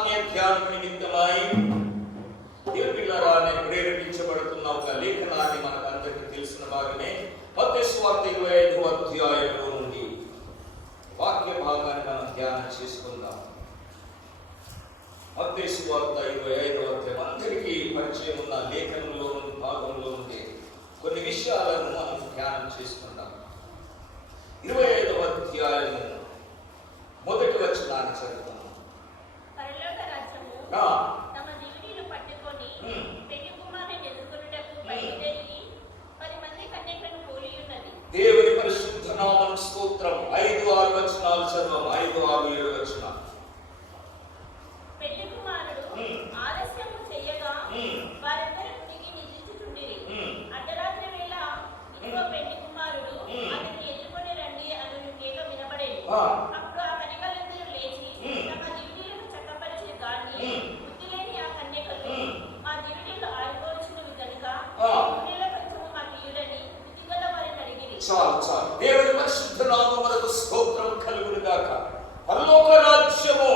సామాన్య ధ్యానం నిమిత్తమై దేవుని బిడ్డలారా ప్రేరేపించబడుతున్న ఒక లేఖనాన్ని మనకు అందరికీ తెలిసిన భాగమే మత్తయి సువార్త 25వ అధ్యాయంలో నుండి వాక్య భాగాన్ని మనం ధ్యానం చేసుకుందాం. మత్తయి సువార్త 25వ అధ్యాయం అందరికీ పరిచయం ఉన్న లేఖనంలో నుండి భాగంలో నుండి కొన్ని విషయాలను మనం ధ్యానం చేసుకుందాం. 25వ అధ్యాయము మొదటి వచనాన్ని చదువుతాం. పరలోక రాజ్యము తమ దివిటీలు పట్టుకొని పెళ్లి కుమారుని ఎదుర్కొనుటకు బయలుదేరి 10 మంది కన్యకలను పోలి ఉన్నది. దేవుని పరిశుద్ధ నామం స్తోత్రం. 5-6 వచనాలు చదవం. 5-6-7 వచనాలు. పెళ్లి కుమారుడు ఆలస్యము చేయగా వారందరూ మునిగి నిద్రించుచుండిరి. అర్ధరాత్రి వేళ ఇదిగో పెళ్లి కుమారుడు అతన్ని ఎదుర్కొని రండి అను కేక వినబడేది. అప్పుడు ఆ కన్యకలందరూ లేచి తమ దివిటీలను చక్కపరిచి గాని బుద్ధి లేని ఆ కన్యకలు మా దివిటీలు ఆరిపోవచ్చున్నవి కనుక నూనెల కొంచెము మాకు ఇయ్యుడని బుద్ధిగల వారిని అడిగిరి. చాలు. దేవుని పరిశుద్ధ నామమునకు స్తోత్రం కలుగును గాక. పరలోక రాజ్యము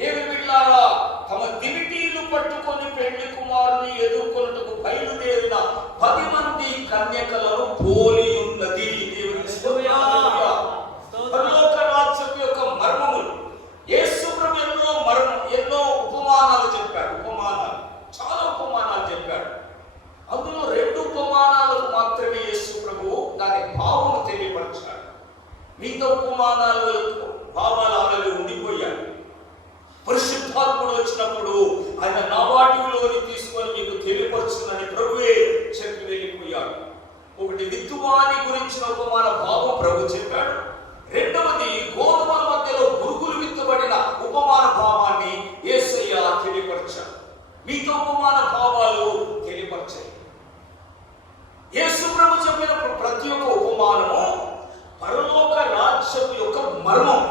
దేవుని బిడ్డలారా తమ దివిటీలు పట్టుకొని పెళ్లి కుమారుని ఎదుర్కొనుటకు బయలుదేరిన 10 మంది కన్యకలను పోలి ఉన్నది. దేవుని స్తోత్రం. పరలోక రాజ్యం యొక్క మర్మములు యేసు ప్రభు ఎన్నో ఉపమానాలు చెప్పాడు. చాలా ఉపమానాలు చెప్పాడు. అందులో 2 ఉపమానాలకు మాత్రమే యేసు ప్రభు దాని భావము తెలియపరిచాడు. మిగతా ఉపమానాలు భావాలు ఆమెలో ఉండిపోయాడు. పరిశుద్ధాత్ముడు వచ్చినప్పుడు ఆయన నా వాటిలోని తీసుకొని మీకు తెలియపరుచునని ప్రభువే చెప్పి వెళ్ళిపోయాడు. ఒకటి విత్తువాని గురించిన ఉపమాన భావం ప్రభు చెప్పాడు. రెండవది గోధుమల మధ్యలో పురుగులు విత్తబడిన ఉపమాన భావాన్ని యేసయ్య తెలియపరిచాడు. మిగతా ఉపమాన భావాలు తెలియపరిచాయి. యేసు ప్రభు చెప్పిన ప్రతి ఒక్క ఉపమానము పరలోక రాజ్యం యొక్క మర్మం.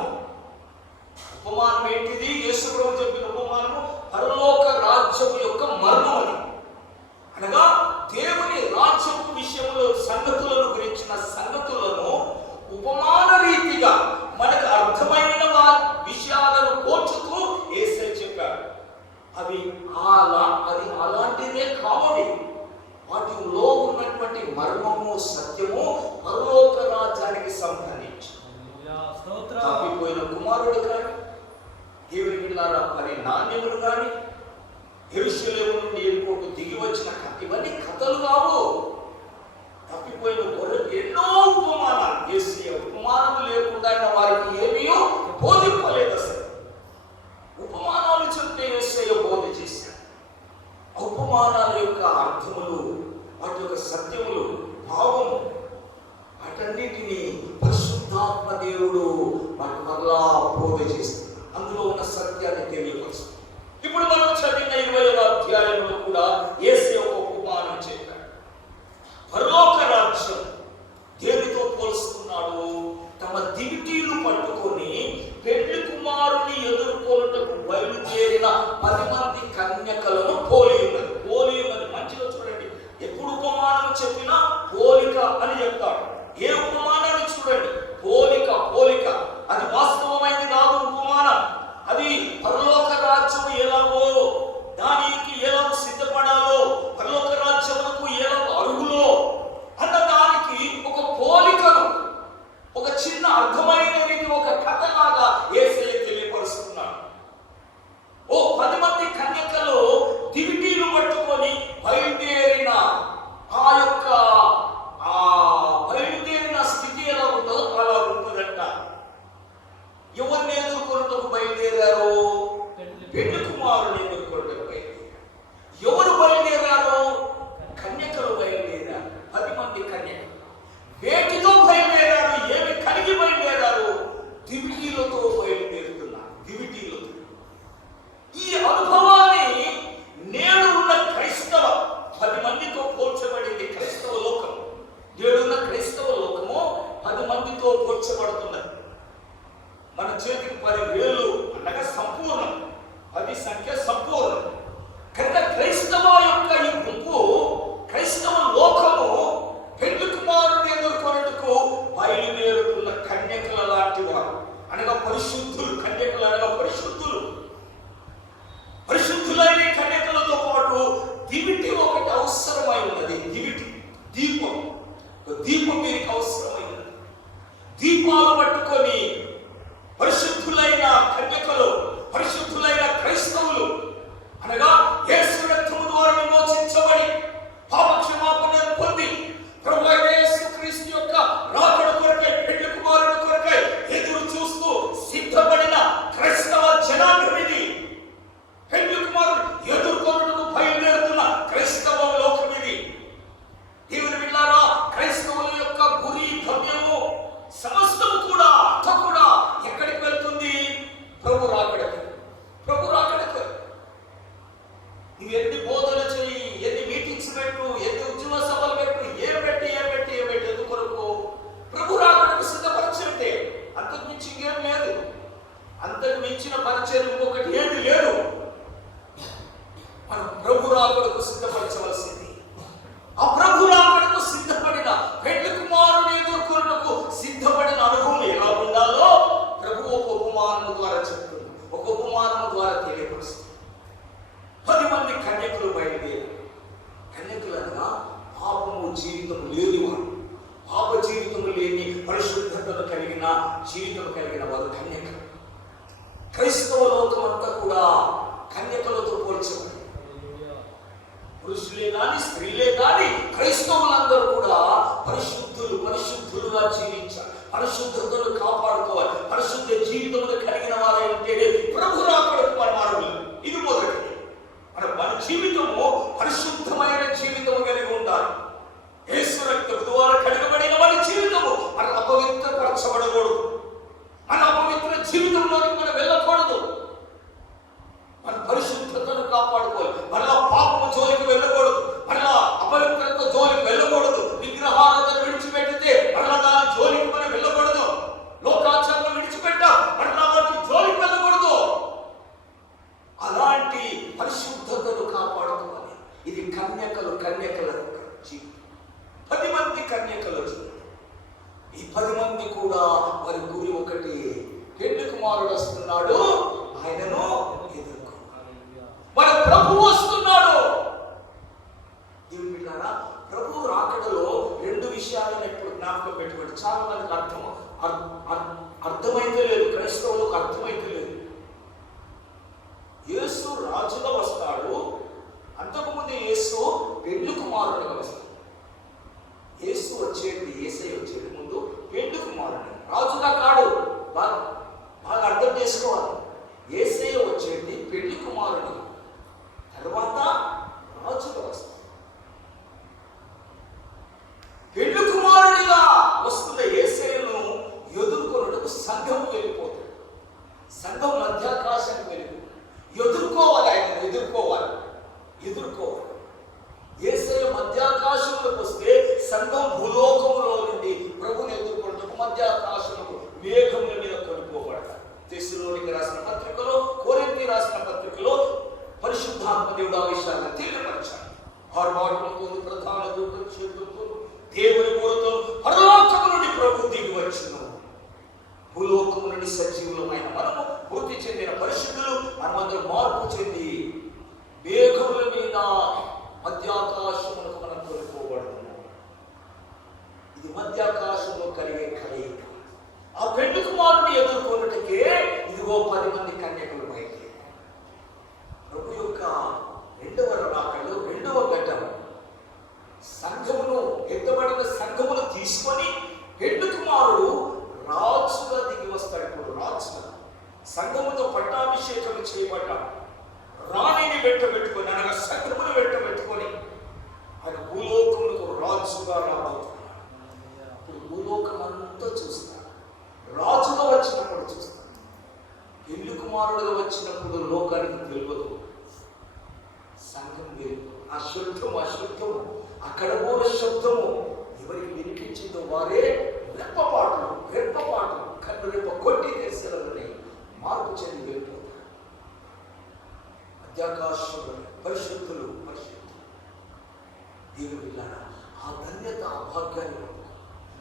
ఉపమానం ఏంటిది? యేసు ప్రభు చెప్పిన ఉపమానము పరలోక రాజ్యం యొక్క మర్మం అది. అనగా దేవుని రాజ్యపు విషయంలో సంగతులను గురించిన సంగతులను ఉపమాన రీతిగా మనకు అర్థమైన విషయాలను పోల్చుతూ యేసయ్య చెప్పాడు. అది అలాంటిదే కావాలి. వాటిలో ఉన్నటువంటి మర్మము సత్యము పరలోక రాజ్యానికి సంబంధించి తప్పిపోయిన కుమారుడు కానీ దేవుని బిడ్డలారా మరి నాణ్యములు కానీ యెరూషలేము నుండి ఎరుకోకు దిగి వచ్చిన ఇవన్నీ కథలు కావు. తప్పిపోయిన గొర్రెలు ఎన్నో ఉపమానాలు. యేసయ్య ఉపమానాలు లేకుండా వారికి ఏమీ బోధింపలేదు. అసలు ఉపమానాలు చెప్తే యేసయ్య బోధ చేశాడు. ఉపమానాల యొక్క అర్థములు, వాటి యొక్క సత్యములు, భావము, వాటన్నిటినీ పరిశుద్ధాత్మ దేవుడు వాటి మరలా బోధ చేస్తాడు. అందులో ఉన్న సత్యాన్ని తెలియపరుస్తుంది. ఇప్పుడు మనం చదివిన 20వ అధ్యాయంలో కూడా యేసయ్య ఒక ఉపమానం చెప్పాడు. పరలోక రాజ్యం దేనితో పోలుస్తున్నాడు? తమ దివిటీలు పట్టుకొని పెళ్లి కుమారుని ఎదుర్కొనుటకు బయలుదేరిన 10 మంది కన్యకలను పోలి ఉన్నది. మంచిగా చూడండి. ఎప్పుడు ఉపమానం చెప్పినా పోలిక అని చెప్తాడు. ఏ ఉపమానాన్ని చూడండి, పోలిక. అది వాస్తవమైనది కాదు. ఉపమానం అది పరలోక రాజ్యం ఎలాగో, దానికి ఎలాగో సిద్ధపడాలో, పరలోక రాజ్యములకు ఎలాగో అరుగులో అన్న దానికి ఒక పోలికను, ఒక చిన్న అర్థమైనది, ఒక కథలాగా యేసయ్య తెలియపరుస్తున్నాడు. 10 మంది కన్యకలు దివిటీలు పట్టుకొని బయలుదేరిన బయలుదేరిన స్థితి ఎలా ఉంటుందో అలా ఉంటుందంట. ఎవరిని ఎదుర్కొనుటకు బయలుదేరారు? పెళ్లి కుమారుని ఎదుర్కొనుటకు బయలుదేరారు. ఎవరు బయలుదేరారు? కన్యకలు బయలుదేరారు. 10 మంది కన్యకలు వేటితో బయలుదేరారు? ఏమి కలిగి బయలుదేరారు? దివిటీలతో బయలుదేరుతున్నారు. దివిటీలతో. ఈ అనుభవాన్ని నేడు ఉన్న క్రైస్తవ 10 మందితో పోల్చబడింది. క్రైస్తవ లోకం, నేడున్న క్రైస్తవ లోకము 10 మందితో పోల్చబడుతున్నది. మన చేతికి 10 వేలు అనగా సంపూర్ణం. 10 సంఖ్య సంపూర్ణం. కనుక క్రైస్తవ యొక్క ఈ గుంపు, క్రైస్తవ లోకము పెళ్లి కుమారుని ఎదుర్కొనేందుకు బయలుదేరుతున్న కన్యకల లాంటి వారు. అనగా పరిశుద్ధులు. కన్యకలు అనగా పరిశుద్ధులు. కన్యకలతో పోల్చబడి, పురుషులే కానీ స్త్రీలే కానీ క్రైస్తవులందరూ కూడా పరిశుద్ధులుగా జీవించాలి, పరిశుద్ధతను కాపాడుకోవాలి. పరిశుద్ధ జీవితమును కలిగిన వారే ఉంటేనే ప్రభు రాకడకు మన మార్గం. ఇది మొదటి. మన జీవితము పరిశుద్ధమైన జీవితము కలిగి ఉండాలి. యేసు రక్తము ద్వారా కడగబడిన మన జీవితము మన అపవిత్రపరచబడకూడదు. మన అపవిత్ర జీవితంలోకి మనం వెళ్ళకూడదు. మన పరిశుద్ధతను కాపాడుకోవాలి. మరలా పాపము జోలికి వెళ్ళకూడదు. మరలా అపవిత్రత జోలికి వెళ్ళకూడదు. విగ్రహాలను విడిచిపెట్టితే మరలా దాని జోలికి మనం వెళ్ళకూడదు. లోకాచరణ విడిచిపెట్టాం, మరలా వాటి జోలికి వెళ్ళకూడదు. అలాంటి పరిశుద్ధతను కాపాడుకోవాలి. ఇది కన్యకల జీవితం. 10 మంది కన్యకలు. ఈ 10 మంది కూడా వారి గురి ఒకటి. పెళ్లి కుమారుడు వస్తున్నాడు, ఆయనను ఎదుర్కోవాలి. మన ప్రభు వస్తున్నాడు. ఏమిటారా? ప్రభు రాకడలో 2 విషయాలను ఎప్పుడు జ్ఞాపకం పెట్టుకోండి. చాలా మందికి అర్థమైతే లేదు, క్రైస్తవులకు అర్థమైతే లేదు. యేసు రాజుగా వస్తాడు. అంతకుముందు యేసు పెళ్లి కుమారుడుగా వస్తాడు. యేసు వచ్చేది, యేసయ్య వచ్చేది ముందు పెళ్లి కుమారుడు, రాజుగా కాడు. బాగా అర్థం చేసుకోవాలి. యేసయ్య వచ్చేది పెళ్లి కుమారుడు, తర్వాత రాజుగా వస్తాడు. పెళ్లి కుమారుడిగా వస్తున్న యేసయ్యను ఎదుర్కొనుటకు సంఘం వెళ్ళిపోతుంది. సంఘం మధ్యాకాశానికి వెళ్ళిపోతుంది. ఎదుర్కోవాలి, ఆయన ఎదుర్కోవాలి. యేసయ్య మధ్యాకాశంలోకి వస్తే సంఘం భూలోకములో నుండి ప్రభుని ఎదుర్కొంటూ మధ్యాకాశంలో మేఘముల మీద కొనుక్కోబడతారు. తెస్సలోనికీ రాసిన పత్రికలో, కొరింథీ రాసిన పత్రికలో పరిశుద్ధాత్మ దేవుడు ఆ విషయాలను తెలియపరిచాడు. ఆర్భాటముతో ప్రధాన దూతల చేతులతో దేవుని కోరుతో పరలోకము నుండి ప్రభు దిగి వచ్చును. భూలోకము నుండి సజీవులమైన మనము మృతి చెందిన పరిశుద్ధులు మనమందరం మార్పు చెంది మేఘముల మీద మధ్యాకాశములకు మనం కొనుక్కోబడుతున్నాం. ఇది మధ్యాకాశంలో కలిగే కలయిక. ఆ పెళ్లి కుమారుని ఎదుర్కొన్నట్టుకే ఇదిగో 10 మంది కన్యకులు బయట. ప్రభు యొక్క 2వ రాకడలో 2వ ఘట్టం సంఘమును, ఎత్తబడిన సంఘమును తీసుకొని పెళ్లి కుమారుడు రాజుగా దిగి వస్తాడు. ఇప్పుడు రాజుగా సంఘముతో పట్టాభిషేకం చేయబడ్డాడు. రాణిని వెంటబెట్టుకొని, అనగా సంఘమును వెంటబెట్టుకొని ఆయన భూలోకములకు రాజుగా రాబోతున్నాడు. ఇప్పుడు భూలోకం అంతా చూస్తాడు. రాజుగా వచ్చినప్పుడు చూస్తాడు. పెళ్లి కుమారుడుగా వచ్చినప్పుడు లోకానికి తెలియదు. సంఘం తెలియదు. ఆ శబ్దము, అక్కడ కూడా శబ్దము ఎవరికి వినిపించిందో వారే రెప్పపాట్లు కన్ను రెప్ప కొట్టి తెరిసెలవని మార్పు చెంది వెళ్ళిపోతారు. మధ్యాకాశంలో పరిశుద్ధులు దేవుని పిల్లరా, ఆ ధన్యత, ఆ భాగ్యాన్ని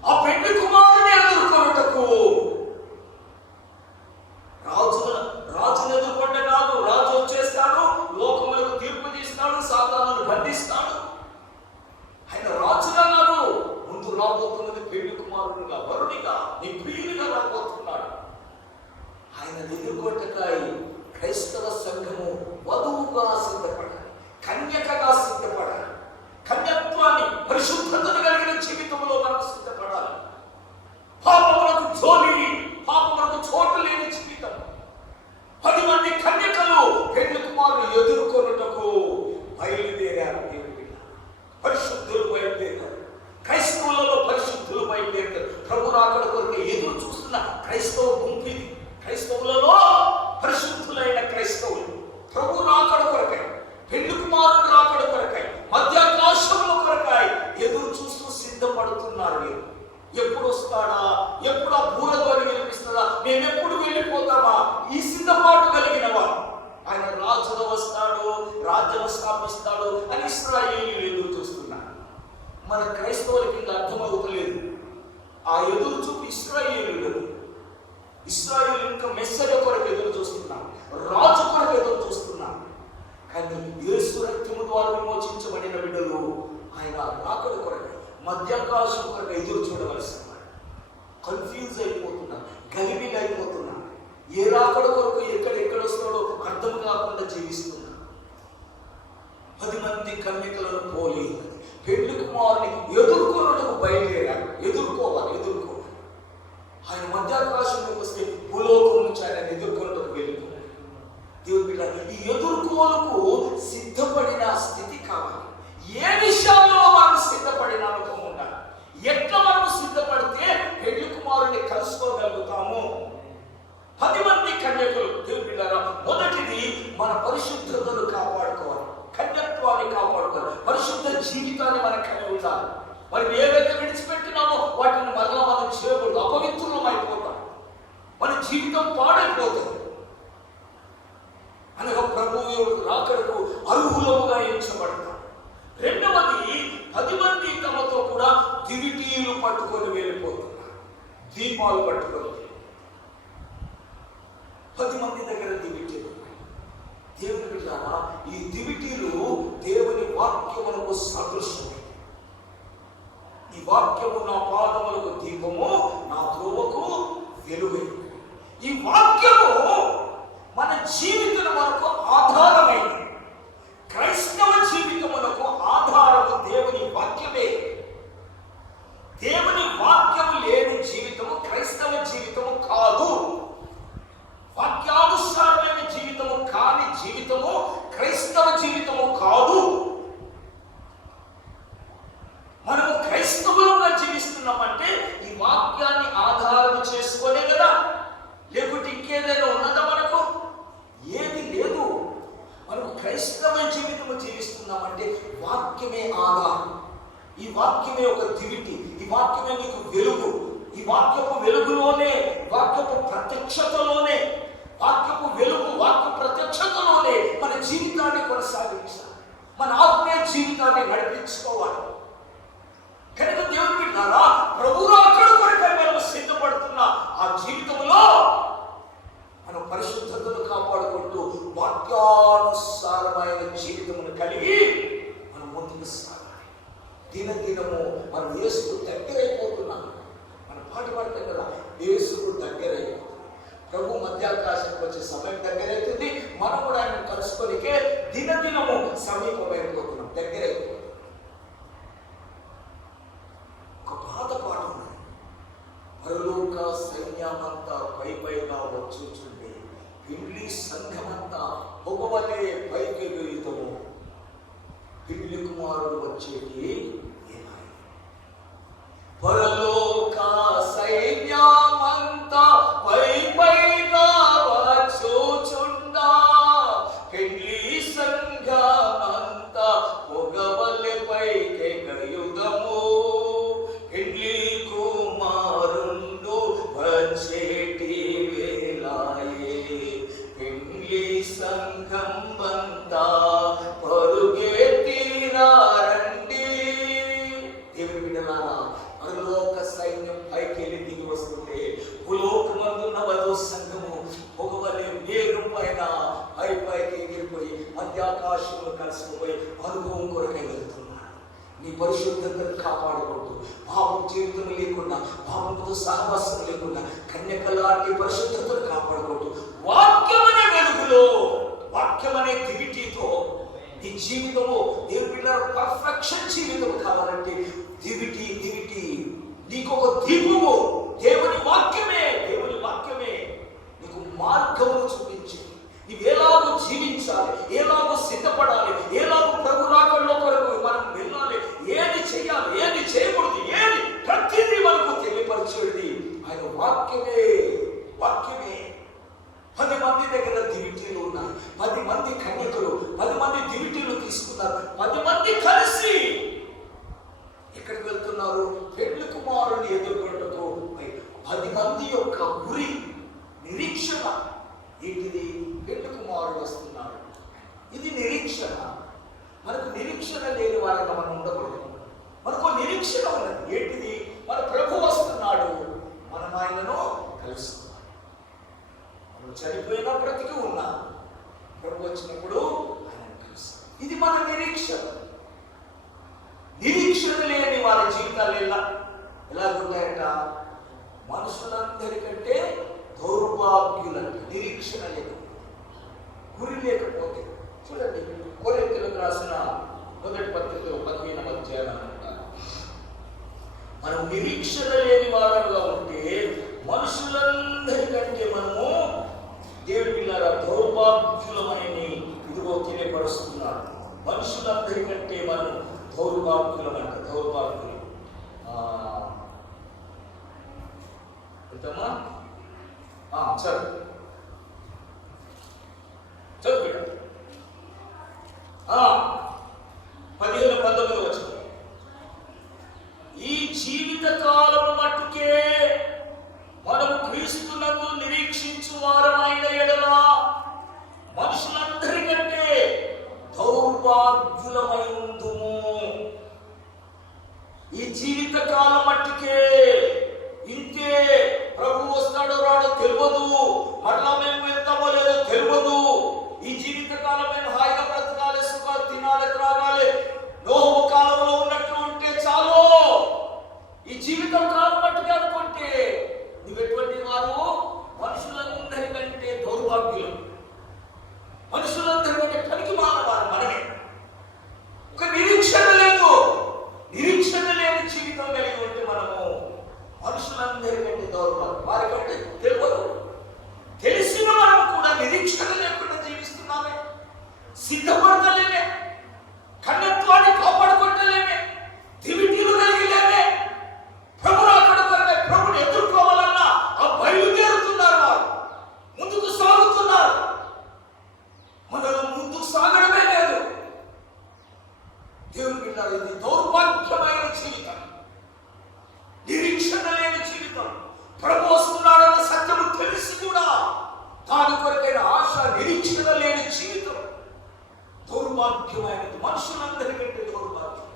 ఆ పెళ్లి కుమారుని ఎదుర్కొనుటకు రాజును ఎదుర్కొంటే కాదు, రాజు వచ్చేస్తాడు, లోకములకు తీర్పు తీస్తాడు, సాతానును బంధిస్తాడు. ఆయన రాజుగా కాదు, ముందు రాబోతున్నది పెళ్లి కుమారునిగా, వరునిగా, నీ ప్రియునిగా రాబోతున్నాడు. ఆయన ఎదుర్కొంటకాయ క్రైస్తవ సంఘము వధువుగా సిద్ధపడాలి, కన్యకగా సిద్ధపడాలి. కన్యత్వాన్ని, పరిశుద్ధతను కలిగిన జీవితంలో మనం సిద్ధపడాలి. పాపములకు చోటు లేని జీవితం. 10 మంది కన్యకలు పెళ్లి కుమారుని ఎదుర్కొనుటకు బయలుదేరారు. పరిశుద్ధులు బయలుదేరారు. క్రైస్తవులలో పరిశుద్ధులు బయలుదేరారు. ప్రభు రాకడ కొరకు ఎదురు చూస్తున్న క్రైస్తవ గుంపు ఇది. క్రైస్తవులలో పరిశుద్ధులైన క్రైస్తవులు ప్రభు రాకడ కొరకై, పెళ్లి కుమారుడు రాకడ కొరకై, మధ్యాకాశంలో కొరకై ఎదురు చూస్తూ సిద్ధపడుతున్నారు. ఎప్పుడు వస్తాడా, ఎప్పుడు ఆ బూరధ్వని వినిపిస్తుందా, మేము ఎప్పుడు వెళ్ళిపోతామా, ఈ సిద్ధపాటు కలిగిన వారు. ఆయన రాజుగా వస్తాడు, రాజ్యం స్థాపిస్తాడు అని ఇశ్రాయేలీయులు ఎదురు చూస్తున్నారు. మన క్రైస్తవులకి ఇంకా అర్థమవుతలేదు. ఆ ఎదురు చూపు ఇశ్రాయేలీయులు ఇంకా మెస్సయ్య కొరకు ఎదురు చూస్తున్నాం, రాజు కొరకు ఎదురు చూస్తున్నాం. కానీ యేసు రక్తము ద్వారా విమోచించబడిన బిడ్డలు ఆయన రాకడ కొరకు, మధ్యాకాశం కొరకు ఎదురు చూడవలసిన వారు. కన్ఫ్యూజ్ అయిపోతున్నారు, గలిబిలి అయిపోతున్నారు. ఏ రాకడ కొరకు ఎక్కడ వస్తాడో అర్థం కాకుండా జీవిస్తున్నారు. మంది కన్యకలను పోలి పెళ్లి కుమారుని ఎదుర్కొనడానికి బయలుదేరాడు. ఎదుర్కోవాలి. ఆయన మధ్యాకాశంలోకి వస్తే భూలోకం నుంచి ఆయన ఎదుర్కొనడానికి వెళ్ళిపోయాడు. దేవుని బిడ్డ, ఈ ఎదుర్కోలకు సిద్ధపడిన స్థితి కావాలి. ఏ విషయాల్లో మనం సిద్ధపడిన అనుభవం ఉండాలి. ఎట్లా మనం సిద్ధపడితే పెళ్లి కుమారుని కలుసుకోగలుగుతాము? 10 మంది కన్యకులు. దేవుని బిడ్డలారా, మొదటిది మన పరిశుద్ధతను కాపాడుకోవాలి, కన్యత్వాన్ని కాపాడుకోవాలి, పరిశుద్ధ జీవితాన్ని మనం కలిగి ఉండాలి. మరి ఏవైతే విడిచిపెట్టినామో వాటిని మరలా మనం చేయకూడదు. అపవిత్రులం అయిపోతాం, మన జీవితం పాడైపోతుంది. అనగా ప్రభువు రాకడకు అర్హులముగా ఎంచబడతాం. రెండవది, 10 మంది తమతో కూడా దివిటీలు పట్టుకొని వెళ్ళిపోతున్నారు, దీపాలు పట్టుకొని. 10 మంది దగ్గర దివిటీలు. దేవుని బిడ్డలారా, ఈ దివిటీలు దేవుని వాక్యములకు సదృశ్యమే. ఈ వాక్యము నా పాదములకు దీపము, నా త్రోవకు వెలుగు. ఈ వాక్యము మన జీవితం మనకు ఆధారమైంది. క్రైస్తవ జీవితమునకు ఆధారము దేవుని వాక్యమే. దేవుని వాక్యము లేని జీవితము క్రైస్తవ జీవితము కాదు. వాక్యానుసారమైన జీవితము కాని జీవితము క్రైస్తవ జీవితము కాదు. మనము క్రైస్తవులుగా జీవిస్తున్నామంటే ఈ వాక్యాన్ని ఆధారం చేసుకునే కదా. లేకుంటే ఇంకేదైనా ఉన్నదా మనకు? ఏది లేదు. మనకు క్రైస్తవ జీవితము జీవిస్తున్నామంటే వాక్యమే ఆధారం. ఈ వాక్యమే ఒక దివిటి. ఈ వాక్యమే నీకు వెలుగు. ఈ వాక్యపు వెలుగులోనే, వాక్యపు ప్రత్యక్షతలోనే, వాక్యపు వెలుగు, వాక్య ప్రత్యక్షతలోనే మన జీవితాన్ని కొనసాగించాలి, మన ఆత్మీయ జీవితాన్ని నడిపించుకోవాలి. కనుక దేవుని బిడ్డలారా, ప్రభువు రాకడ కొరకై మనం సిద్ధపడుతున్న ఆ జీవితంలో మనం పరిశుద్ధతను కాపాడుకుంటూ వాక్యానుసారమైన జీవితమును కలిగి మనం ముందుకు సాగాలి. దినదినము మనం యేసుకు దగ్గరైపోతున్నాం. మనం పాట పాడతాం కదా, యేసుకు దగ్గరైపోతున్నాం. ప్రభు మధ్యాకాశానికి వచ్చే సమయం దగ్గరైతుంది. మనం కూడా ఆయన కలుసుకొనికే దినదినము సమీపమైపోతున్నాం, దగ్గరైపోతున్నాం. ఒక పాత పాట ఉంది, పరలోక సైన్యమంతా పైగా వచ్చుచుండే పెళ్లి సంఘమంతా పొగవలే పైకి వెళుతాము, పెళ్లి కుమారుడు వచ్చేటి ఏమాయి. పరలోక సైన్యమంతా పైగా వచ్చుచుండా పెళ్లి సంఘమంతా పొగవలే పైకి గయుదము, పెళ్లి కుమారుండు వచ్చేటి వేళాయే, పెళ్లి సంఘమంతా పరుగెత్తిరా రండి. దేవుని బిడ్డలారా, పరలోక సైన్యం పైకి వెళ్ళి దిగి వస్తుంటే భూలోకమందున్న వధు సంఘము పొగవలే మేఘం పైన పైకి ఎగిరిపోయి మధ్యాకాశంలో కలిసిపోయి అనుభవం కొరకై వెళ్తున్నారు. నీ పరిశుద్ధతను కాపాడుకుంటూ, పాపం జీవితం లేకుండా, పాపంతో సహవాసం లేకుండా, కన్యకలాంటి పరిశుద్ధతను కాపాడుకుంటూ, వాక్యమనే వెలుగులో, వాక్యమనే దివిటీతో నీ జీవితము దేవుని బిడ్డల పర్ఫెక్షన్ జీవితం కావాలంటే దివిటి నీకు ఒక దీపము దేవుని వాక్యమే. దేవుని వాక్యమే నీకు మార్గమును చూపించి నీవు ఎలాగో జీవించాలి, ఎలాగో సిద్ధపడాలి, ఎలాగో ప్రభు రాకడలో కొరకు మనం వెళ్ళాలి, ఏది చేయాలి, ఏది చేయకూడదు, ఏది ప్రతిదీ మనకు తెలియపరిచేది ఆయన వాక్యమే. 10 మంది దగ్గర దివిటీలు ఉన్నాయి, 10 మంది కన్యకులు 10 మంది దివిటీలు తీసుకున్నారు. 10 మంది కలిసి ఎక్కడికి వెళ్తున్నారు? పెళ్లి కుమారుని ఎదుర్కొంటూ. 10 మంది యొక్క గురి, నిరీక్షణ ఏంటిది? పెళ్లి కుమారుడు వస్తున్నాడు. ఇది నిరీక్షణ. మనకు నిరీక్షణ లేని వారిగా మనం ఉండకూడదు. మనకు నిరీక్షణ ఉన్నది. ఏంటిది? మన ప్రభు వస్తున్నాడు, మనం ఆయనను కలుస్తున్నాం. మనం చనిపోయినా బ్రతికి ఉన్నా, ప్రభు వచ్చినప్పుడు ఆయన కలుస్తాం. ఇది మన నిరీక్షణ. నిరీక్షణ లేని వారి జీవితాలు ఎలాగుంటాయట? మనుషులందరికంటే దౌర్భాగ్యులంట. నిరీక్షణ లేదు, గురి లేకపోతే. చూడండి, కొరింథీయులకు రాసిన మొదటి పత్రికలో 15వ అధ్యాయం అంటారు, మనం నిరీక్షణ లేని వారంగా ఉంటే మనుషులందరికంటే మనము దేవుడి పిల్లల దౌర్భాగ్యులమని ఇదిగో తెలియపరుస్తున్నాడు. మనుషులందరికంటే మనం దౌర్భాగ్యులమంట. దౌర్భాగ్యులు ఎంతమ్మా? చదువు చదువు 15-19 వచ్చింది. ఈ జీవిత కాలం మట్టుకే మనము క్రీస్తునందు నిరీక్షించు వారమైన ఎడల మనుషులందరికంటే దౌర్భాగ్యులమై ఉందుము. ఈ జీవిత కాలం మట్టుకే ఇంతే. ప్రభు వస్తాడో రాడో తెలియదు, మరలా మేము వెళ్తామో లేదో తెలియదు. ఈ జీవిత కాలం మేము హాయిగా బ్రతకాలి, సుఖాలు తినాలి, త్రాగాలి, నోహు కాలంలో ఉన్నట్టు ఉంటే చాలు. ఈ జీవితం కాలం మట్టుకే అనుకుంటే నువ్వెటువంటి వారు? మనుషులందరికంటే దౌర్భాగ్యులు, మనుషులందరికంటే పనికి మానవారు మనమే. ఒక నిరీక్షణ లేదు, నిరీక్షణ లేని జీవితం కలిగి ఉంటే మనము మనుషులందరికంటే దౌర్భాగ్యం. వారికంటే తెలియదు, తెలిసిన మనం కూడా నిరీక్షణ లేకుండా జీవిస్తున్నామే. సిద్ధపడతలేమే, కన్నత్వాన్ని కాపాడుకుంటలేమే, దివిటీలు కలిగిలేమే. ప్రభువు అక్కడ కొరకే ప్రభుని ఎదుర్కోవాలన్నా ఆ బయలుదేరుతున్నారు, వారు ముందుకు సాగుతున్నారు. మనలో ముందుకు సాగడమే లేదు. దేవుని బిడ్డలారా, ఇది దౌర్భాగ్యమైన జీవితం, నిరీక్షణ లేని జీవితం. ప్రభు వస్తున్నాడన్న సత్యము తెలిసి కూడా దాని కొరకైన ఆశ, నిరీక్షణ లేని జీవితం దౌర్భాగ్యమైనది. మనుషులందరికంటే దౌర్భాగ్యం.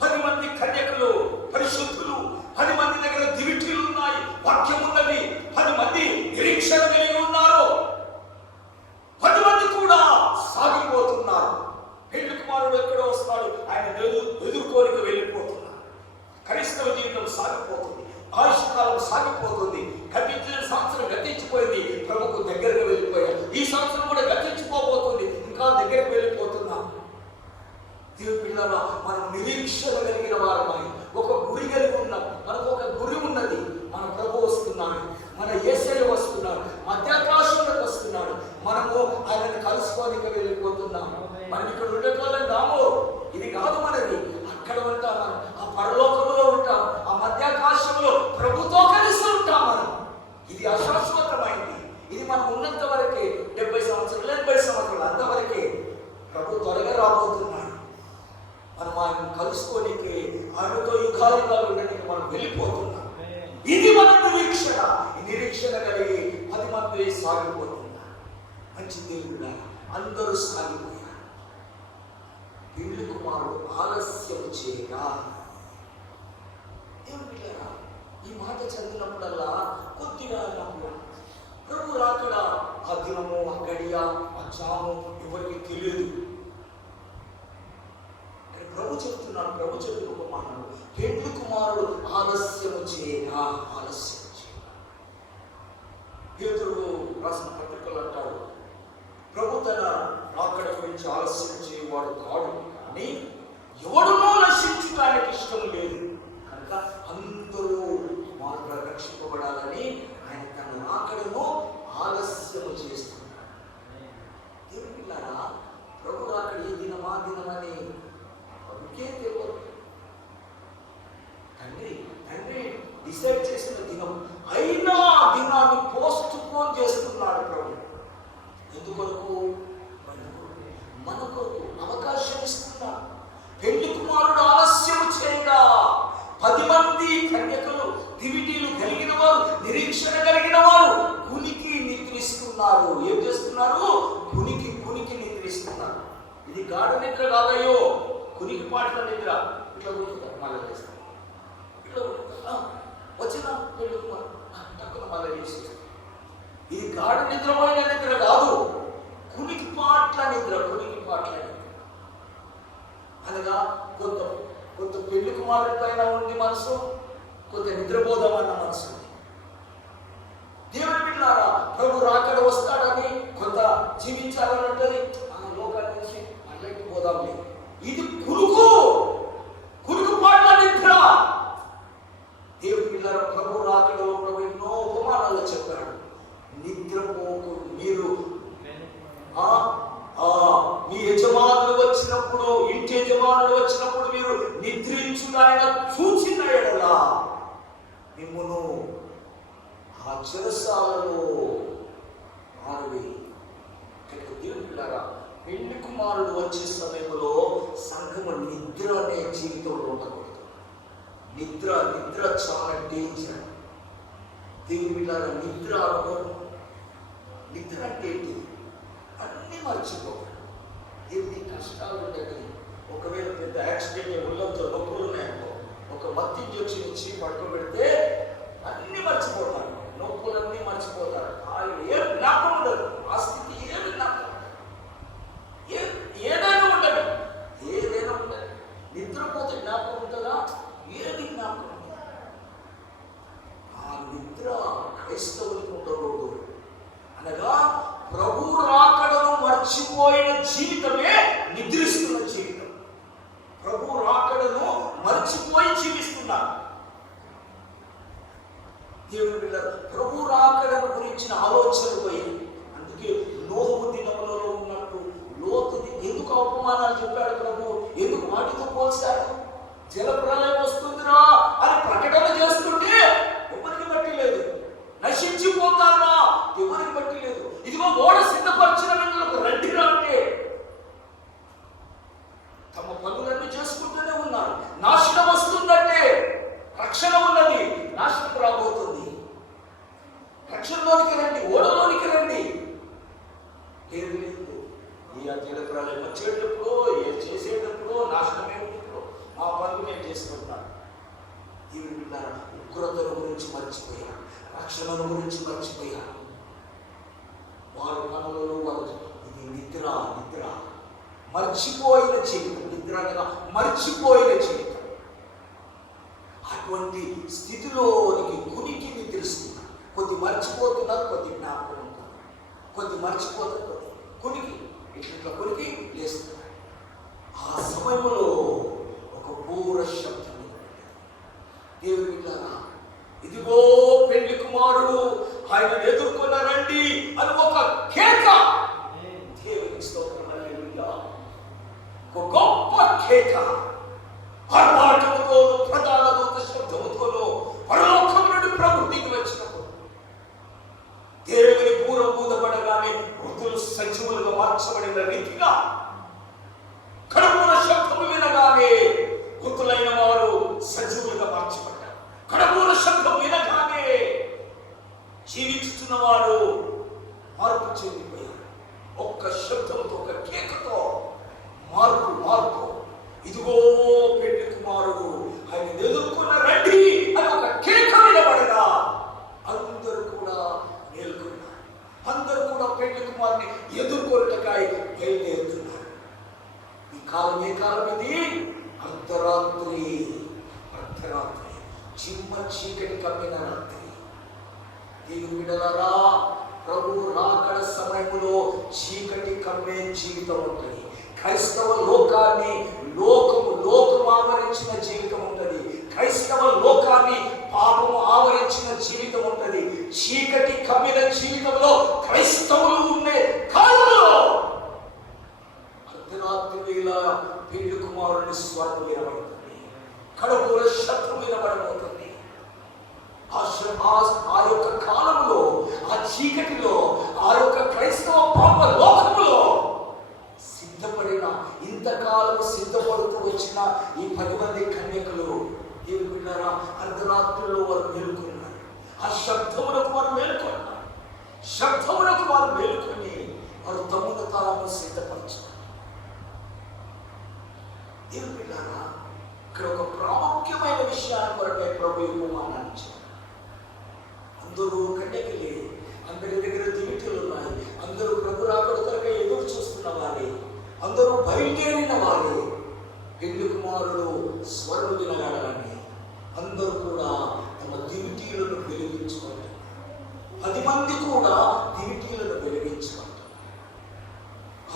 10 మంది కన్యకలు పరిశుద్ధులు, 10 మంది దగ్గర దివిటీలు ఉన్నాయి, వాక్యం ఉన్నది, 10 మంది నిరీక్షణ కలిగి ఉన్నారు, 10 మంది కూడా సాగిపోతున్నారు. పెళ్లి కుమారుడు ఎక్కడో వస్తాడు, ఆయన ఎదుర్కోనికి వెళ్ళిపోతున్నారు. క్రైస్తవ జీవితం సాగిపోతుంది, ఆయుష్కాలం సాగిపోతుంది. గతించిన సంవత్సరం గతించిపోయింది, ప్రభుకు దగ్గరకు వెళ్ళిపోయారు. ఈ సంవత్సరం కూడా గతించిపోబోతుంది, ఇంకా దగ్గరకు వెళ్ళిపోతున్నాం. దేవుని పిల్లరా, మనం నిరీక్షణ కలిగిన వారమై ఒక గురి కలిగి ఉన్నాం. మనకు ఒక గురి ఉన్నది. మన ప్రభు వస్తున్నాడు, మన యేసయ్య వస్తున్నాడు, మధ్యాకాశంలోకి వస్తున్నాడు. మనము ఆయనను కలుసుకోనికి వెళ్ళిపోతున్నాం. మనం ఇక్కడ ఉండేటోళ్ళం కాము, ఇది కాదు మనది. అక్కడ ఉంటాం మనం, ఆ పరలోకంలో ఉంటాం, ఆ మధ్యాకాశంలో ప్రభుతో కలిసి ఉంటాం మనం. ఇది అశాశ్వతమైంది. ఇది మనం ఉన్నంత వరకే, 70 సంవత్సరాలు 80 సంవత్సరాలు అంతవరకే. ప్రభు త్వరగా రాబోతున్నాడు. మనం ఆయన కలుసుకోనికి, ఆయనతో యుగాలుగా ఉండడానికి మనం వెళ్ళిపోతున్నాం. ఇది మన నిరీక్షణ. ఈ నిరీక్షణ కలిగి 10 మంది సాగిపోతున్నారు. మంచి దేవుడు, అందరూ సాగిపోయారు. పెళ్లి కుమారుడు ఆలస్యం చేయగా. ఈ మాట చదివినప్పుడల్లా కొద్దిగా ప్రభు రాకడ, ఆ దినము, ఆ గడియ, ఆ జాము ఎవరికి తెలియదు. ప్రభు చెప్తున్నాడు, ప్రభు చెప్పిన ఒక మాటలు, పెళ్లి కుమారుడు ఆలస్యము చేయగా. ఆలస్యం చేయగా. పేతురు రాసిన పత్రికలు అంటాడు, ప్రభు తన రాకడ గురించి ఆలస్యం చేయవాడు కాడు, కానీ ఎవడునో నశించడానికి ఇష్టం లేదు కనుక అందరూ మార్గ రక్షింపబడాలని ఆయన తన రాకడను ఆలస్యము చేస్తున్నాడు. దేవుని పిల్లారా, ప్రభు రాకడ ఈ దినమా దినమని ప్రభుకే తెలియదు. తండ్రి డిసైడ్ చేసిన దినం అయినా దినాన్ని పోస్ట్ పోన్ చేస్తున్నాడు ప్రభు. ఎందుకొరకు? మన కొరకు అవకాశం ఇస్తున్నాడు. పెళ్లి కుమారుడు ఆలస్యం చేయగా 10 మంది కన్యకలు, దివిటీలు కలిగిన వారు, నిరీక్షణ కలిగిన వారు కునికి నిద్రిస్తున్నారు. ఏం చేస్తున్నారు? కునికి నిద్రిస్తున్నారు. ఇది గాఢ నిద్ర కాదయ్యో, కునికి పాటల నిద్ర. ఇట్లా కూర్చుంటారు, మళ్ళీ చేస్తారు, ఇట్లా వచ్చిన పెళ్లి కుమారుడు తక్కువ మళ్ళీ చేసేస్తారు. ఇది గాఢ నిద్రమైన నిద్ర కాదు, కునికి పాటల నిద్ర. కునికి పాటల నిద్ర అనగా కొంత పెళ్లి కుమారుడి పైన ఉంది మనసు, కొంత నిద్రపోదామన్న మనసు. దేవుని బిడ్డలారా, ప్రభు రాకడ వస్తాడని కొంత జీవించాలని ఉంటుంది. ఆ లోకాల నుంచి అల్లకి పోదాంలే, ఇది కురుకుపాట్ల నిద్ర. దేవుడి పిల్లల ప్రభు రాకడలో ప్రభు ఎన్నో ఉపమానాలు చెప్పాడు. నిద్రపోకు మీరు మీ యజమానులు వచ్చినప్పుడు, ఇంటి యజమానులు వచ్చినప్పుడు మీరు నిద్రించుడాయన చూచిన ఎడలా మిమ్మును ఆ చెరసాలలో మారువేయి. దేవుని పిల్లరా, పెళ్లి కుమారుడు వచ్చే సమయంలో సంఘము నిద్ర అనే జీవితంలో ఉండకూడదు. నిద్ర చాలా డేంజర్. దేవుని పిల్లరా, నిద్ర అంటే ఏంటి? అన్నీ మర్చిపోవాలి. ఎన్ని కష్టాలు ఉంటాయి. ఒకవేళ పెద్ద యాక్సిడెంట్ ఒళ్ళంతో నొప్పులు ఉన్నాయనుకో, ఒక మత్తు ఇంజక్షన్ ఇచ్చి పడుకోబెడితే అన్నీ మర్చిపోతారు. నొప్పులన్నీ మర్చిపోతారు. ఏం జ్ఞాపకం ఉండదు. ఆ స్థితి ఏమి జ్ఞాపకం, ఏదైనా ఉండదు. నిద్రపోతే జ్ఞాపకం ఉంటుందా? ఏది జ్ఞాపకం ఉంటుంది? ఆ నిద్ర క్రైస్తవులకు ఉండకూడదు. అనగా ప్రభు రాకడను మర్చిపోయిన జీవితమే నిద్రిస్తున్న జీవితం. ప్రభు రాకడను మర్చిపోయి జీవిస్తున్నారు. దేవుని పిల్లలు, ప్రభు రాకడను గురించిన ఆలోచన పోయి, అందుకే నోహు దినములలో ఉన్నట్టు లోతుది ఎందుకు అవమానాలు చెప్పాడు ప్రభు? ఎందుకు వాటితో పోల్చాడు? జలప్రలయం వస్తుందిరా అని ప్రకటన చేస్తుంటే ఎవరికి బట్టి లేదు. నశించిపోతారా? ఎవరికి బట్టి లేదు. ఇదిగో ఓడ సిద్ధపరిచిన వ్యక్తులకు రండిరా అంటే తమ పనులన్నీ చేసుకుంటూనే ఉన్నారు. నాశనం వస్తుందంటే రక్షణ ఉన్నది, నాశనం రాబోతుంది. రక్షణలోనికి రండి, ఓడలోనికి రండి. ఏది లేదు. ఈ జలప్రలయం వచ్చేటప్పుడు, ఏ చేసేటప్పుడు నాశనమే ఉన్నప్పుడు మా పనులు మేము చేసుకుంటాం. ఈ ఉగ్రతను గురించి మర్చిపోయారు, రక్షణను గురించి మర్చిపోయారు. వారి పనులలో వారు ఇది నిద్ర మర్చిపోయిన జీవితం. నిద్ర అనగా మర్చిపోయిన జీవితం. అటువంటి స్థితిలోనికి కునికి నిద్రిస్తున్నారు. కొద్ది మర్చిపోతున్నారు, కొద్ది జ్ఞాపకం ఉంటారు. కొద్ది మర్చిపోతారు, కొద్ది కునికి ఇట్లా కునికి లేస్తున్నారు. ఆ సమయంలో ఒక బూర శబ్దం. దేవుని బిడ్డలారా, ఇదిగో పెళ్లి కుమారుడు ఆయన ఎదుర్కొన్న రండి అని ఒక కేక. దేవునికి స్తోత్రం, హల్లెలూయా. ఒక గొప్ప కేక, ఆర్భాటముతోను ప్రధాన దూత శబ్దముతోను పరలోకం నుండి ప్రభు దిగి వచ్చినప్పుడు దేవుని పూర్వ ఊదబడగానే మృతులు సజీవులుగా మార్చబడిన రీతిగా కడపూర శబ్దము వినగానే మృతులైన వారు సజీవులుగా మార్చబడ్డారు. కడపూర శబ్దం వినగానే జీవిస్తున్న వారు మార్పు చెందిపోయారు. ఒక్క శబ్దంతో, ఒక కేకతో మార్పు. ఇదిగో పెళ్లి కుమారుడు ఆయన ఎదుర్కొన్న రండి అని ఒక కేక వినబడగా అందరూ కూడా మేల్కొన్నారు. అందరూ కూడా పెళ్లి కుమారుని ఎదుర్కొన్నకాయ బయలుదేరుతున్నారు. ఈ కాలం ఏ కాలం ఇది? అర్ధరాత్రి. చిమ్మ చీకటి కమ్మిన రాత్రి. దేవుని బిడ్డలారా, ప్రభు రాకడ సమయంలో చీకటి కమ్మే జీవితం ఉంటుంది. క్రైస్తవ లోకాన్ని లోకము ఆవరించిన జీవితం ఉంటుంది. క్రైస్తవ లోకాన్ని పాపము ఆవరించిన జీవితం ఉంటుంది. చీకటి కమ్మిన జీవితంలో క్రైస్తవులు ఉండే కాలంలో అర్ధరాత్రి వేళ పెళ్లి కుమారుని స్వరం వినబడుతుంది. కడపూర శబ్దం వినబడబోతుంది. ఆ యొక్క కాలంలో, ఆ చీకటిలో, ఆ యొక్క క్రైస్తవ పాప లోకములో సిద్ధపడిన, ఇంతకాలం సిద్ధపడుతూ వచ్చిన ఈ 10 మంది కన్యకలు దేవుని బిడ్డలారా, అర్ధరాత్రిలో వారు మేలుకున్నారు. ఆ శబ్దములకు వారు మేలుకున్నారు. శబ్దములకు వారు మేలుకొని వారు తమను తాము సిద్ధపరచారు. దేవుని బిడ్డలారా, ఇక్కడ ఒక ప్రాముఖ్యమైన విషయాన్ని కొరకే ప్రభు ఉపమానాన్ని. అందరూ కన్యకలే, అందరి దగ్గర దివిటీలు ఉన్నాయి. అందరూ ప్రభు రాకడ కొరకే ఎదురు చూస్తున్న వారే, అందరూ బయలుదేరిన వారే. పెళ్లి కుమారుడు స్వరం వినగాడని అందరూ కూడా తమ దివిటీలను వెలిగించుకుంటారు. 10 మంది కూడా దివిటీలను వెలిగించుకుంటారు.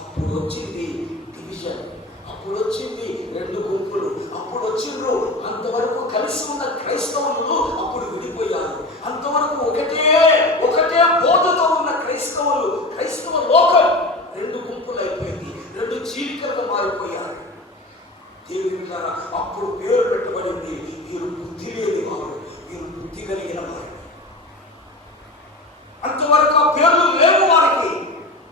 అప్పుడు వచ్చింది డివిజన్. అప్పుడు వచ్చింది రెండు గుంపులు, అప్పుడు వచ్చిండ్రు. అంతవరకు కలిసి ఉన్న క్రైస్తవులు అప్పుడు విడిపోయారు. అంతవరకు ఒకటే బోధతో ఉన్న క్రైస్తవ లోకం రెండు గుంపులు అయిపోయింది, రెండు చీలికలుగా మారిపోయారు. దేవుని ద్వారా అప్పుడు పేరు పెట్టబడింది, వీరు బుద్ధి లేని వారు, వీరు బుద్ధి కలిగిన వారు. అంతవరకు ఆ పేర్లు లేవు వారికి.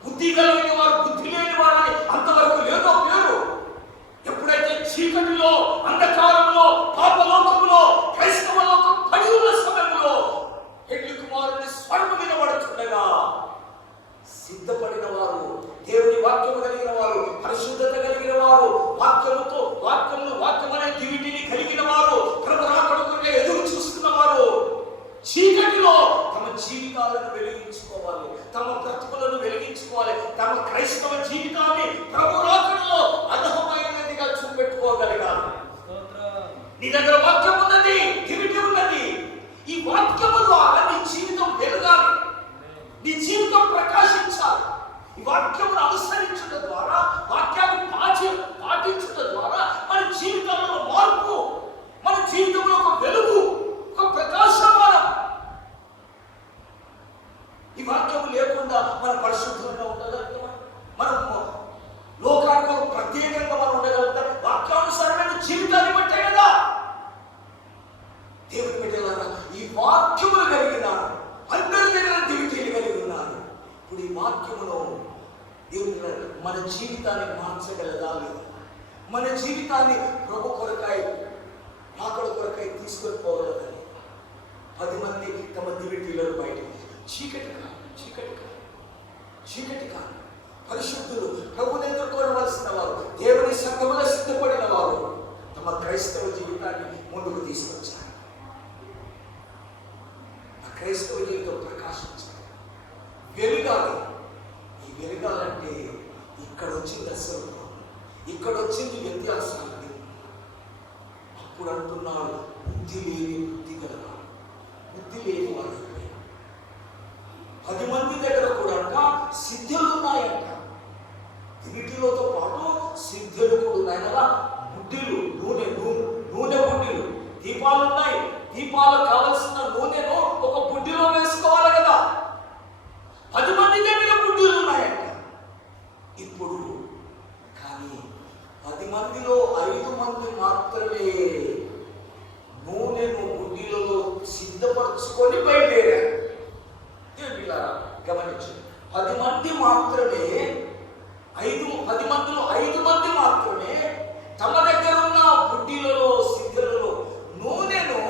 బుద్ధి కలిగిన వారు, బుద్ధి లేని వారని అంతవరకు లేదు ఆ పేరు. ఎప్పుడైతే చీకటిలో, అంధకారంలో, పాపలోకంలో క్రైస్తవ లోకం పడి ఉన్న సమయంలో పెళ్లి కుమారుని స్వరము వినబడుతుండగా సిద్ధపడిన వారు, దేవుని వాక్యము కలిగిన వారు, పరిశుద్ధత కలిగిన వారు, వాక్యం అనే దివిటిని కలిగిన వారు, ప్రభు రాకడకు ఎదురు చూస్తున్న వారు చీకటిలో తమ జీవితాలను వెలిగించుకోవాలి, తమ బ్రతుకులను వెలిగించుకోవాలి, తమ క్రైస్తవ జీవితాన్ని ప్రభు రాకడలో అర్హమైనదిగా చూపెట్టుకోగలగాలి. నీ దగ్గర వాక్యం ఉన్నది, దివిటి ఉన్నది. ఈ వాక్యము ద్వారా నీ జీవితం వెలగాలి, నీ జీవితం ప్రకాశించాలి. ఈ వాక్యమును అనుసరించడం ద్వారా, వాక్యాన్ని పాటించడం ద్వారా మన జీవితంలో మార్పు, మన జీవితంలో ఒక వెలుగు, ఒక ప్రకాశమానం. ఈ వాక్యము లేకుండా మన పరిశుద్ధంగా ఉండగలుగుతాం, మనం లోకానికి ప్రత్యేకంగా మనం ఉండగలుగుతాం. వాక్యానుసారమైన జీవితాన్ని బట్టే కదా. దేవుని బిడ్డలారా, ఈ వాక్యములు కలిగిన అందరి దగ్గర దివిటీలు కలిగి ఉన్నారు. ఇప్పుడు ఈ వాక్యమును దేవుని మన జీవితాన్ని మార్చగలదా లేదా? మన జీవితాన్ని ప్రభు కొరకాయ, నాకడ కొరకాయ తీసుకొని పోగలదని 10 మంది తమ దివిటీలను బయటికి, చీకటి కాదు పరిశుద్ధులు, ప్రభుని ఎదుర్కోవలసిన వారు, దేవుని సంఘములో సిద్ధపడిన వారు తమ క్రైస్తవ జీవితాన్ని ముందుకు తీసుకొచ్చారు. ఆ క్రైస్తవ జీవితం ప్రకాశించాలి, వెలుగాలి. ఈ వెలుగాలంటే ఇక్కడ వచ్చింది అసలు, ఇక్కడ వచ్చింది వ్యత్యాసాలు. అప్పుడు అంటున్నాడు, బుద్ధి లేని బుద్ధి గలవారు, బుద్ధి లేని వారు. 10 మంది దగ్గర కూడా సిద్ధులు ఉన్నాయంట. దివిటిలోతో పాటు సిద్ధులు కూడా ఉన్నాయి కదా. బుడ్డిలు, నూనె బుడ్డిలు, దీపాలు ఉన్నాయి. దీపాలకు కావలసిన నూనెను ఒక బుడ్డిలో వేసుకోవాలి కదా. 10 మంది దగ్గర బుడ్డిలు ఉన్నాయంట. ఇప్పుడు కానీ 10 మందిలో 5 మంది మాత్రమే నూనెను బుడ్డిలలో సిద్ధపరచుకొని బయలుదేరారు. గమనించు, 10 మంది మాత్రమే, 10 మందిలో 5 మంది మాత్రమే తమ దగ్గర ఉన్న బుడ్డిలలో, సిద్ధులలో నూనెను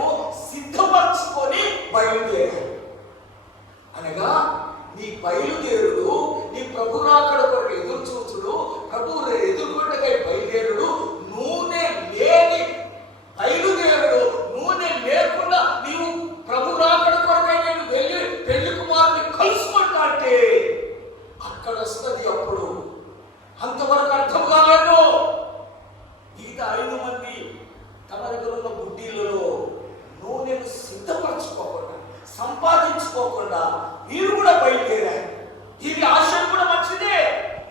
సిద్ధపరచుకొని బయలుదేరారు. అనగా నీ బయలుదేరుడు, నీ ప్రభు రాకడ కొరకు ఎదురు చూచుడు, ప్రభు ఎదుర్కొండకై బయలుదేరుడు, నూనె లేని బయలుదేరుడు, నూనె లేకుండా నీవు ప్రభు రాకడ కొరకై నేను వెళ్ళి పెళ్లి కుమారుని కలుసుకుంటా అంటే అక్కడ వస్తుంది. అప్పుడు అంతవరకు అర్థం కాలేదు. మిగతా 5 మంది తమ దగ్గర ఉన్న బుడ్డీలలో నూనెను సిద్ధపరచుకోకుండా, సంపాదించుకోకుండా వీరు కూడా బయలుదేరారు. వీరి ఆశయం కూడా మంచిదే,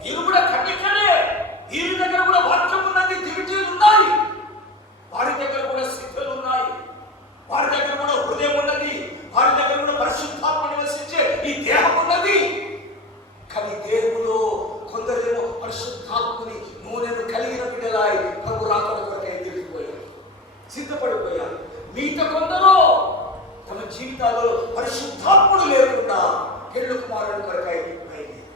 వీరు కూడా కన్నికలే, వీరి దగ్గర కూడా వాక్యం ఉన్నది, దివిటీలు ఉన్నాయి, వారి దగ్గర కూడా సిద్ధులు ఉన్నాయి, వారి దగ్గర కూడా హృదయం ఉన్నది, వారి దగ్గర కూడా పరిశుద్ధాత్మ నివసించే ఈ దేహం ఉన్నది. కానీ దేహంలో కొందరేమో పరిశుద్ధాత్మని నూనెను కలిగిన బిడ్డలాయి ప్రభు రాకడ కొరకై తిరిగిపోయారు, సిద్ధపడిపోయారు. మిగతా కొందరు తమ జీవితాల్లో పరిశుద్ధాత్ముడు లేకుండా పెళ్లి కుమారుని కొరకై బయలుదేరారు.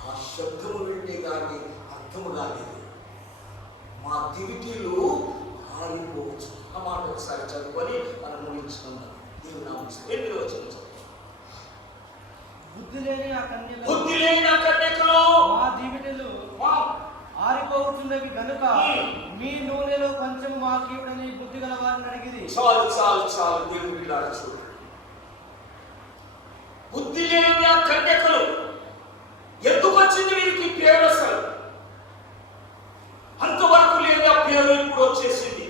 ఆ శబ్దము వింటే కానీ అర్థము కాలేదు. మా దివిటీలు ఆరిపోవచ్చు. ఆ మాట ఒకసారి చదువుకొని మనం ముగించుకుందాం. దేవుని నామమున 8వ వచనం. బుద్ధి లేని ఆ కన్యకలో మా దివిటీలు ఆరిపోతున్నవి గనుక మీ నూనెలో కొంచెం మాకివ్వడని బుద్ధి గల వారిని అడిగిరి. చాలు దేవుని బిడ్డలారా, చూడండి. బుద్ధి లేని ఆ కన్యకలు ఎందుకు వచ్చింది వీరికి పేరు? అసలు అంతవరకు లేని ఆ పేరు ఇప్పుడు వచ్చేసింది.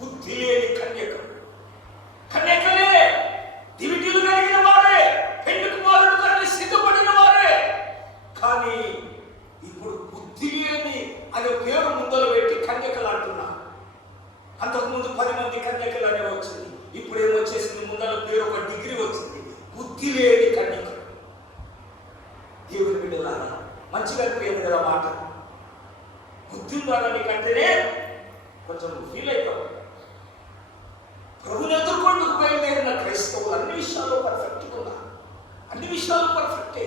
బుద్ధి లేని కన్యకలే, దివిటీలు కలిగిన వారే, పెళ్లి కుమారుడు కొరకు సిద్ధపడిన వారే. కానీ దేవుని బిడ్డలారా, మంచిగా అనిపోయింది కదా మాట. బుద్ధి ద్వారా నీకంటేనే కొంచెం ఫీల్ అవుతావు. ప్రభుని ఎదుర్కొంటూ బయలుదేరిన క్రైస్తవులు అన్ని విషయాల్లో పర్ఫెక్ట్గా ఉన్నారు. అన్ని విషయాలు పర్ఫెక్టే.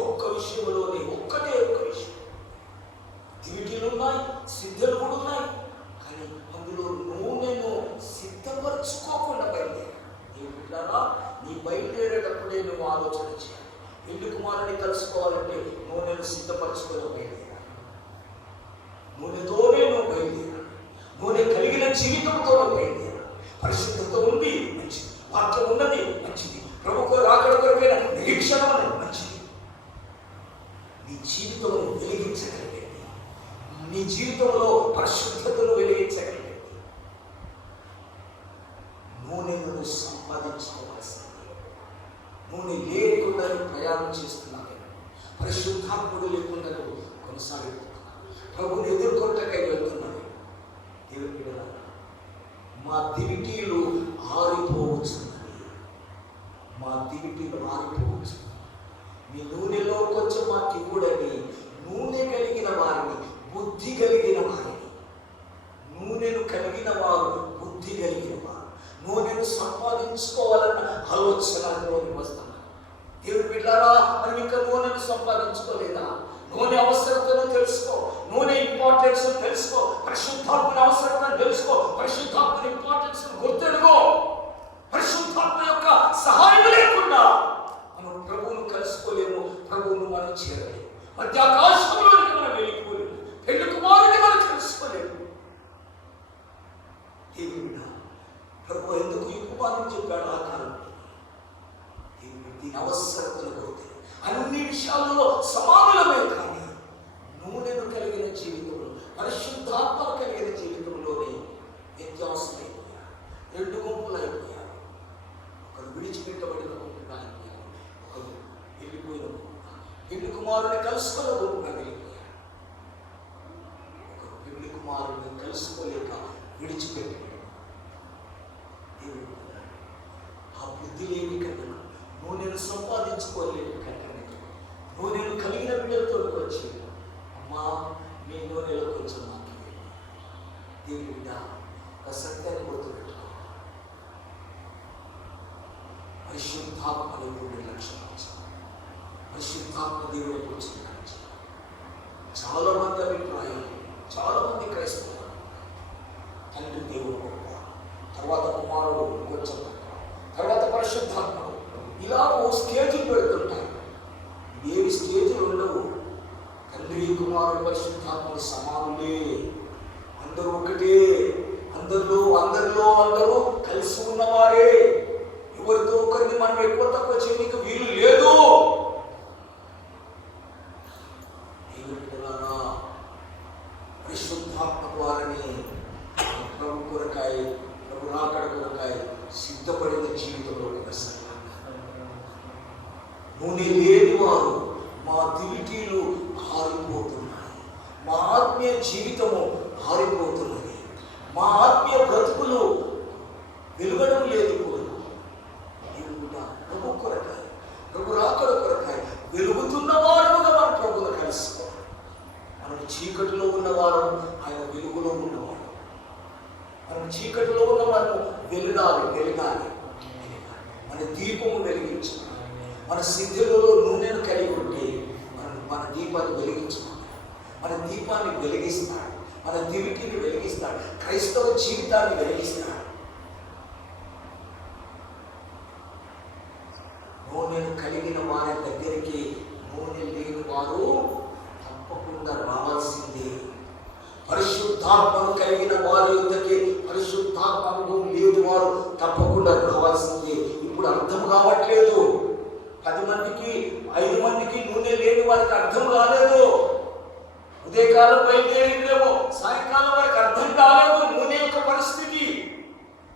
ఒక్క విషయంలోనే ఒక్క విషయం, దివిటీలు ఉన్నాయి, సిద్ధలు కూడా ఉన్నాయి, కానీ అందులో నూనెను సిద్ధపరచుకోకుండా బయలుదేరా. నీ బయలుదేరేటప్పుడే నువ్వు ఆలోచన చేయాలి. పెళ్లి కుమారుని కలుసుకోవాలంటే నూనెను సిద్ధపరచుకొని బయలుదేరా. నూనెతోనే నువ్వు బయలుదేరా. నూనె కలిగిన జీవితంతో బయలుదేరా. పరిశుద్ధత ఉంది, మంచిది. వాక్యం ఉన్నది, మంచిది. ప్రభుకు రాకడ కొరకైన నిరీక్షణ ఉన్నది, మంచిది. నీ జీవితంలో వెలిగించగలిగేది, నీ జీవితంలో పరిశుద్ధతను వెలిగించగలిగేది నూనెను సంపాదించుకోవాల్సింది. నూనె లేకుండా ప్రయాణం చేస్తున్నాను, పరిశుద్ధాత్ముడు లేకుండా కొనసాగిపోతున్నాను, ప్రభుని ఎదుర్కొంటకై వెళ్తున్నాను. దేవుని బిడ్డలారా, మా దివిటీలు ఆరిపోవచ్చున్నది. మా దివిటీలు ఆరిపోవచ్చు. మీ నూనెలో కొంచెం మాకు ఇవ్వడని నూనె కలిగిన వారిని, బుద్ధి కలిగిన వారిని, నూనెను కలిగిన వారు, బుద్ధి కలిగిన వారు, నూనెను సంపాదించుకోవాలన్న ఆలోచనలోకి వస్తున్నారు. దేవుని బిడ్డలారా, మనం ఇంకా నూనెను సంపాదించుకోలేదా? నూనె అవసరతను తెలుసుకో, నూనె ఇంపార్టెన్స్ తెలుసుకో, పరిశుద్ధాత్మని అవసరతను తెలుసుకో, పరిశుద్ధాత్మని ఇంపార్టెన్స్ గుర్తెరుగో. పరిశుద్ధాత్మ యొక్క సహాయం లేకుండా మనం ప్రభువును కలుసుకోలేము, ప్రభువును మనం చేరలేము. మధ్య ఆకాశంలోనికి మనం వెళ్ళిపోలేము, పెళ్లి కుమారుని మనం తెలుసుకోలేము. దేవుడా, ప్రభు ఎందుకు ఈ కుమారుని చెప్పాడు ఆ కాలంలో? దీని అవసరతను గుర్తు. అన్ని విషయాలలో సమానులమే, కానీ నూనెను కలిగిన జీవితంలో, పరిశుద్ధాత్మ కలిగిన జీవితంలోనే వ్యత్యాసం అయిపోయారు. రెండు గుంపులు అయిపోయారు. ఒకరు విడిచిపెట్టబడిన గుంపుగా అయిపోయారు, ఒకరు వెళ్ళిపోయిన గుంపుగా, పెళ్లి కుమారుని కలుసుకున్న గుంపుగా వెళ్ళిపోయారు. ఒకరు పెళ్లి కుమారుని కలుసుకోలేక విడిచిపెట్టారు. ఆ బుద్ధి లేని కన్నా, నూనెను సంపాదించుకోలేని కన్నా, నూనెను కలిగిన బిడ్డలతో వచ్చి, అమ్మా మీ నూనెలో కొంచెం మాకు దేవుని బిడ్డ ఒక సత్యాన్ని గుర్తుపెట్టుకో. పరిశుద్ధాత్మ దేవుడి లక్ష్యం, పరిశుద్ధాత్మ దేవుడి గురించి చాలా మంది అభిప్రాయాలు, చాలా మంది క్రైస్తవులు తండ్రి దేవుడు గొప్ప, తర్వాత కుమారుడు కొంచెం, తర్వాత పరిశుద్ధాత్ముడు, ఇలా స్టేజీలు పెడుతుంటాయి. ఏవి స్టేజీలు ఉండవు. తండ్రి కుమారుడు పరిశుద్ధాత్ముడు సమానులే, అందరూ ఒకటే, అందరూ కలిసి ఉన్నవారే. ఎవరితో ఒకరిని మనం ఎక్కువ తక్కువ చేయడానికి వీలు లేదు. పరిశుద్ధాత్మ ద్వారానే ప్రభు కొరకాయ, ప్రభు రాకడ కొరకాయ సిద్ధపడిన జీవితంలో నూనె లేని వారు, మా దివిటీలు ఆరిపోతున్నాయి, మా ఆత్మీయ జీవితము ఆరిపోతున్నది, మా ఆత్మీయ బ్రతుకులు వెలుగడం లేదు. ప్రభు కొరకాయ, ప్రభు రాకడ కొరకాయ వెలుగుతున్న వారుగా మన ప్రభువును కలుసుకోవాలి. మనం చీకటిలో ఉన్నవారు, ఆయన వెలుగులో ఉన్నవారు. మనం చీకటిలో ఉన్న మనము వెలగాలి. మన దీపము వెలిగించాలి. మన సిద్ధులలో నూనెను కలిగి ఉంటే మన దీపాన్ని వెలిగించుకోవాలి. మన దీపాన్ని వెలిగిస్తాడు, మన దివిటీని వెలిగిస్తాడు, క్రైస్తవ జీవితాన్ని వెలిగిస్తాడు. నూనెను కలిగిన వారి దగ్గరికి నూనె లేని వారు తప్పకుండా రావాల్సిందే. పరిశుద్ధాత్మను కలిగిన వారి యొద్దకి పరిశుద్ధాత్మ అనుభవం లేని వారు తప్పకుండా రావాల్సిందే. ఇప్పుడు అర్థం కావట్లేదు. 10 మందికి 5 మందికి నూనె లేని వారికి అర్థం కాలేదు. ఉదయకాలం బయలుదేరిందేమో, సాయంకాలం వారికి అర్థం కాలేదు నూనె యొక్క పరిస్థితి.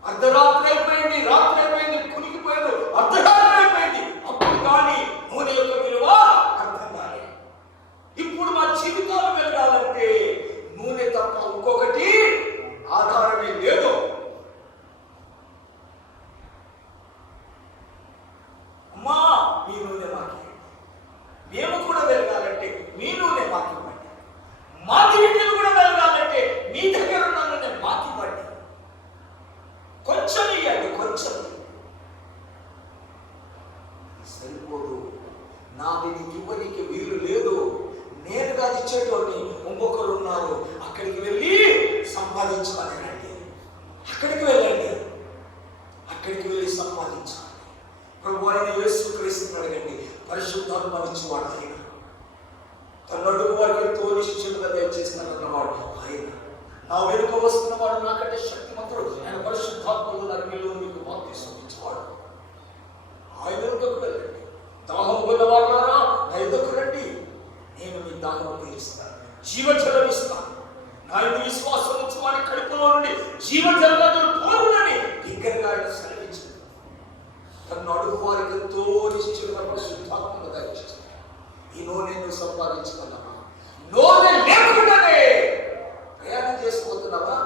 అర్ధరాత్రి అయిపోయింది, రాత్రి అయిపోయింది, కునికిపోయింది, అర్ధరాత్రి అయిపోయింది. అప్పుడు కానీ నూనె యొక్క విలువ అర్థం కాలేదు. ఇప్పుడు మా జీవితాలు వెళ్ళాలంటే నూనె తప్ప ఇంకొకటి ఆధారమే లేదు. అమ్మా మీ నూనె మాకే, మేము మీ నూనె మాకివ్వండి. మా దివిటీలు కూడా వెలగాలంటే మీ దగ్గర ఉన్న నూనె మాకివ్వండి. కొంచెం ఇవ్వండి, కొంచెం సరిపోదు. నాది నీకు ఇవ్వడానికి వీలు లేదు. నేరుగా ఇచ్చేటోని ఇంకొకరు ఉన్నారు. అక్కడికి వెళ్ళి సంపాదించుకోవాలి. అక్కడికి వెళ్ళండి, అక్కడికి వెళ్ళి సంపాదించాలి. ప్రభు అయిన యేసుక్రీస్తుని అడగండి. పరిశుద్ధాత్మను ఇచ్చేవాడు ఆయన. తన అడుగు వారికి తోలి శిష్యులుగా దయచేస్తానన్నవాడు ఆయన. నా వెనుక వస్తున్నవాడు నాకంటే శక్తిమంతుడు. ఆయన పరిశుద్ధాత్మను నరిమిలో మీకు బాప్తిసం ఇచ్చేవాడు. ఆయన వెనుకకు వెళ్ళండి. దాహం గలవారులారా నా ఎదుకు రండి, నేను మీ దాహం తీరుస్తాను, జీవజలం ఇస్తాను. నా యొక్క విశ్వాసం నుంచి వారి కడుపులో నుండి జీవజలాలు పోరునని బిగ్గరగా ఆయన సెలవించింది. తను అడుగు వారికి ఎంతో నిశ్చయంగా పరిశుద్ధాత్మను దయచేస్తాను. ఈ నూనె నువ్వు సంపాదించుకున్నావా? నూనె లేకుండానే ప్రయాణం చేసుకుపోతున్నావా?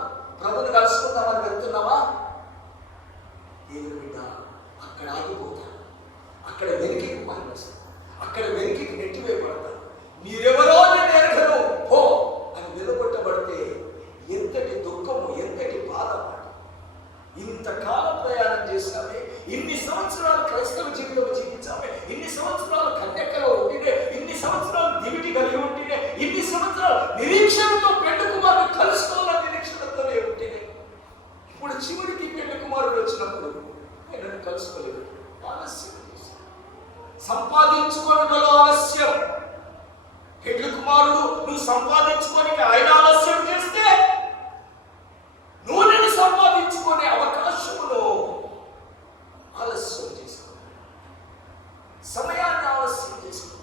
ప్రభుని కలుసుకుందామని వెళ్తున్నావా? దేవుని బిడ్డ అక్కడ ఆగిపోతా, అక్కడ వెనుకకి పనిచేస్తా, అక్కడ వెనుకకి నెట్టివేయబడతా. మీరెవరో నేను ఎరగను పో అని వెలుగొట్టబడితే ఎంతటి దుఃఖము, ఎంతటి బాధ. ఇంతకాలం ప్రయాణం చేసామే, ఇన్ని సంవత్సరాలు క్రైస్తవ జీవితం జీవించామే, ఇన్ని సంవత్సరాలు కన్యకలో ఉంటినే, ఇన్ని సంవత్సరాలు దివిటి కలిగి ఉంటినే, ఇన్ని సంవత్సరాలు నిరీక్షణతో పెళ్లి కుమారుడు కలుసుకోవాలని నిరీక్షణతోనే ఉంటినే. ఇప్పుడు చివరికి పెళ్లి కుమారుడు వచ్చినప్పుడు నేను కలుసుకోలేదు. ఆలస్యం సంపాదించుకోవడంలో ఆలస్యం. పెళ్లి కుమారుడు నువ్వు సంపాదించుకొని ఆయన ఆలస్యం చేస్తే నూనెను సంపాదించుకునే అవకాశములో ఆలస్యం చేసుకో, సమయాన్ని ఆలస్యం చేసుకో,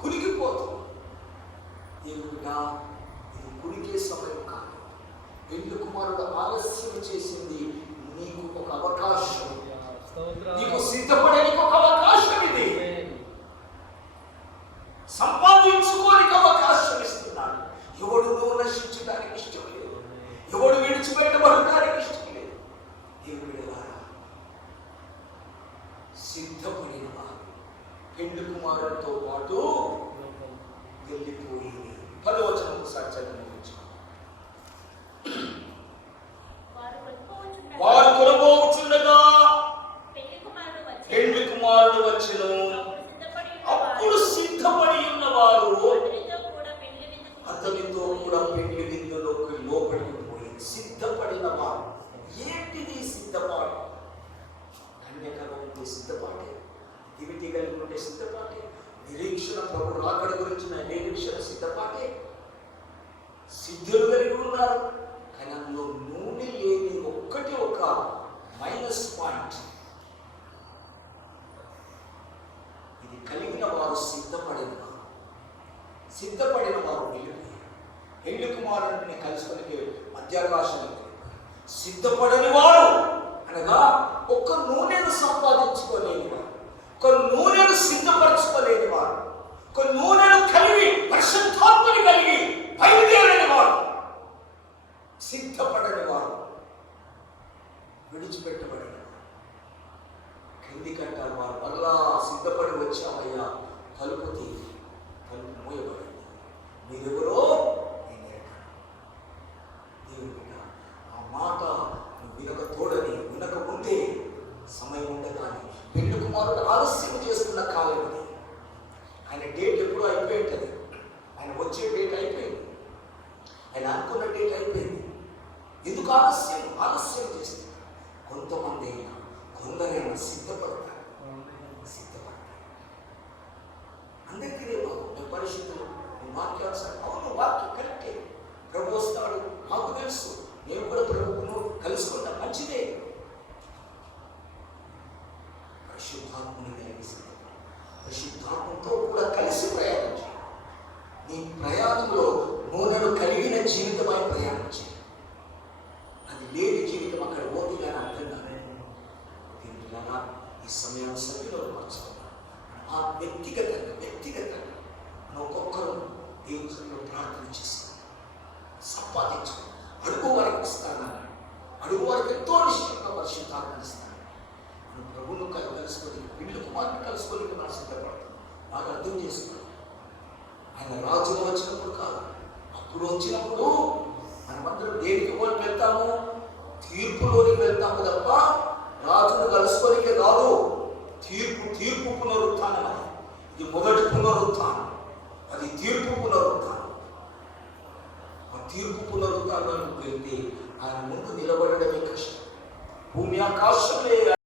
కునిగిపోతుంది. దేవుడా ఇది కునికే సమయం కాదు. పెళ్లి కుమారుడు ఆలస్యం చేసింది నీకు ఒక అవకాశం, నీకు సిద్ధపడడానికి ఒక అవకాశం. ఇది సంపాదించుకోనికి అవకాశం ఇస్తున్నాడు. ఎవడు నువ్వు నశించడానికి ఇష్టం లేదు, ఎవడు విడిచిపెట్టబడడానికి ఇష్టం లేదు. దేవుడిలారా సిద్ధపడిన వారు పెండు కుమారుడితో పాటు వెళ్ళిపోయింది. 10వ వచనం ఒకసారి చదివి వారు కొనబోచుండగా పెండ్లి కుమారుడు వచ్చెను. అప్పుడు సిద్ధపడి ఉన్నవారు అతనితో కూడా పెండ్లి విందులోకి లోపలికి పోయి సిద్ధపడిన వారు. ఏంటిది సిద్ధపాటు? కన్యకలో ఉంటే సిద్ధపాటే, దివిటి కలిగి ఉంటే సిద్ధపాటే, నిరీక్షణ ప్రభు రాకడ గురించిన నిరీక్షణ సిద్ధపాటే. సిద్ధులు కలిగి ఉన్నారు, కానీ అందులో నూనె లేని ఒక్కటి ఒక మైనస్ పాయింట్. ఇది కలిగిన వారు సిద్ధపడిన వారు, సిద్ధపడిన వారు పెళ్లి కుమారుడిని కలుసుకొని మధ్యాకాశం. సిద్ధపడని వారు అనగా ఒక్క నూనెను సంపాదించుకోలేని వారు, ఒక నూనెను సిద్ధపరచుకోలేని వారు, ఒక నూనెను కలిగి పరిశుద్ధాత్మని కలిగి బయలుదేరని వారు, సిద్ధపడని వారు, విడిచిపెట్టబడిన కింది కట్టారు వారు. మరలా సిద్ధపడి వచ్చామయ్యా, తలుపు తీసి తలుపు మూయబడింది, మీరెవరో దేవుడిగా ఆ మాట వినక తోడని వినక ముందే సమయం ఉండగానే పెళ్లి కుమారుడు ఆలస్యం చేస్తున్న కాలం ఇది. ఆయన డేట్ ఎప్పుడూ అయిపోయి ఉంటుంది, ఆయన వచ్చే డేట్ అయిపోయింది, ఆయన అనుకున్న డేట్ అయిపోయింది. ఎందుకు ఆలస్యం? ఆలస్యం చేస్తే కొంతమంది అయినా కొందరైనా సిద్ధపడతారు. అందరికీ రేపు పరిస్థితులు వాక్యాలు అవును, వాక్యం కరెక్టే, ప్రభు వస్తాడు మాకు తెలుసు, మేము కూడా ప్రభువును కలుసుకుంటాం, మంచిదే. పరిశుద్ధాత్మని కలిగి పరిశుద్ధాత్మతో కూడా కలిసి ప్రయాణం చేయాలి. నీ ప్రయాణంలో నూనెను కలిగిన జీవితమై ప్రయాణం చేయాలి. అది లేని జీవితం అక్కడ పోతుంది అని అర్థం కాదు. దీనిలాగా ఈ సమయం సభ్యులు మార్చుకున్నాం. ఆ వ్యక్తిగతంగా మనం ఒక్కొక్కరు దేవుని సభలో ప్రార్థన చేస్తాం, సంపాదించుకున్నాం. అడుగు వారికి ఇస్తాను, అడుగు వారికి ఎంతో నిశ్చయంగా పరిశుద్ధాత్మని ఇస్తాను. మనం ప్రభువును కలుసుకొని పెళ్లి కుమారుని కలుసుకొని మనం సిద్ధపడతాం. బాగా అర్థం చేసుకో. ఇప్పుడు వచ్చినప్పుడు మనమందరం దేనికి పోలి వెళ్తాము? తీర్పులోనికి వెళ్తాము తప్ప రాజును కలుసుకోనికే కాదు. తీర్పు పునరుత్థానం. అది ఇది మొదటి పునరుత్థానం, అది తీర్పు పునరుత్థానం. ఆ తీర్పు పునరుత్థానానికి వెళ్తే ఆయన ముందు నిలబడడమే కష్టం. భూమి ఆకాశమే